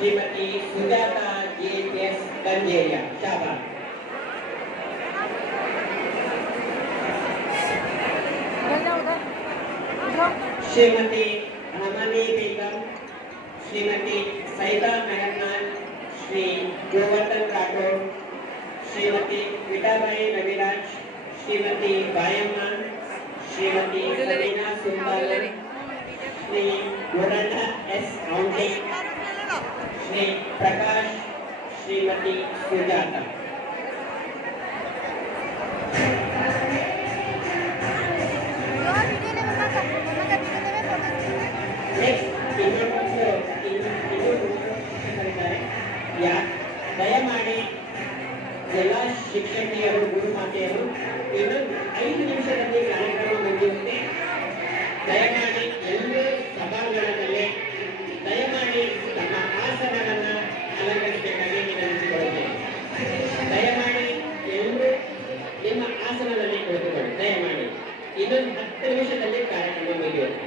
Shrimati Sujata JS कंजेरिया। शाबाश। श्रीमती रमनी बेगम, श्रीमती सईदा मेहरनान, श्री गोवर्धन राठौर, श्रीमती विटाबाई रविराज, श्रीमती बायम्मा, श्रीमती सलीना सुंदर, Shri मुरण्डा S औंटे, Shri Prakash, Shrimati Sujata. ದಯಮಾಡಿ ಎಲ್ಲ ಶಿಕ್ಷಕಿಯರು ಗುರುಮಾತೆಯರು ಇನ್ನೊಂದು 5 ನಿಮಿಷದಲ್ಲಿ ಕಾರ್ಯಕ್ರಮ ಮುಗಿಯುತ್ತೆ. ದಯಮಾಡಿ ಎಲ್ಲರೂ ಸಭಾಂಗಣದಲ್ಲಿ ದಯಮಾಡಿ ತಮ್ಮ ಆಸನಗಳನ್ನು ಅಲಂಕರಿಸಬೇಕಾಗಿ ವಿನಂತಿಸಿಕೊಳ್ಳುತ್ತೇನೆ. ದಯಮಾಡಿ ಎಲ್ಲರೂ ನಿಮ್ಮ ಆಸನದಲ್ಲಿ ಕುಳಿತುಕೊಳ್ಳಿ. ದಯಮಾಡಿ ಇನ್ನೊಂದು 10 ನಿಮಿಷದಲ್ಲಿ ಕಾರ್ಯಕ್ರಮ ಮುಗಿಯುತ್ತೆ.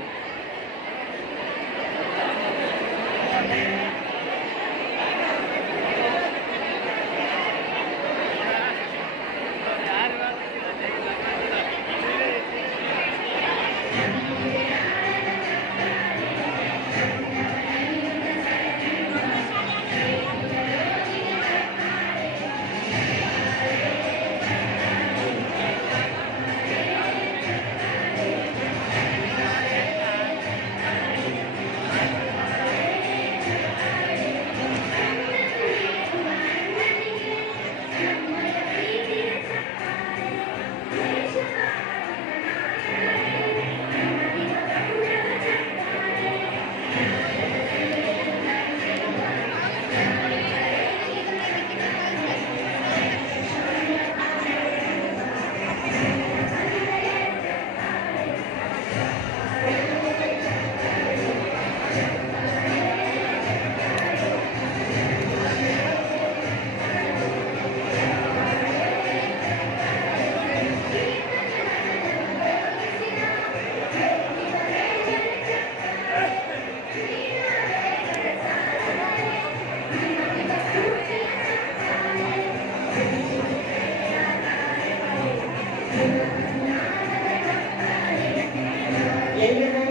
ಎಲ್ಲರಿಗೂ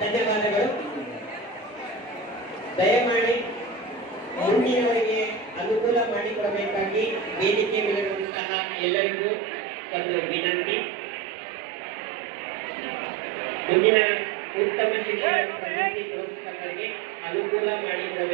ಧನ್ಯವಾದಗಳು. ದಯಮಾಡಿ ಮುಂದಿನವರಿಗೆ ಅನುಕೂಲ ಮಾಡಿಕೊಡಬೇಕಾಗಿ ವೇದಿಕೆ ಮೇಲಿರುವಂತಹ ಎಲ್ಲರಿಗೂ ಒಂದು ವಿನಂತಿ. ಮುಂದಿನ ಉತ್ತಮ ಶಿಕ್ಷಣ ಪ್ರಶಸ್ತಿ ಪುರಸ್ಕಾರಗಳಿಗೆ ಅನುಕೂಲ ಮಾಡಿಕೊಡಬೇಕು.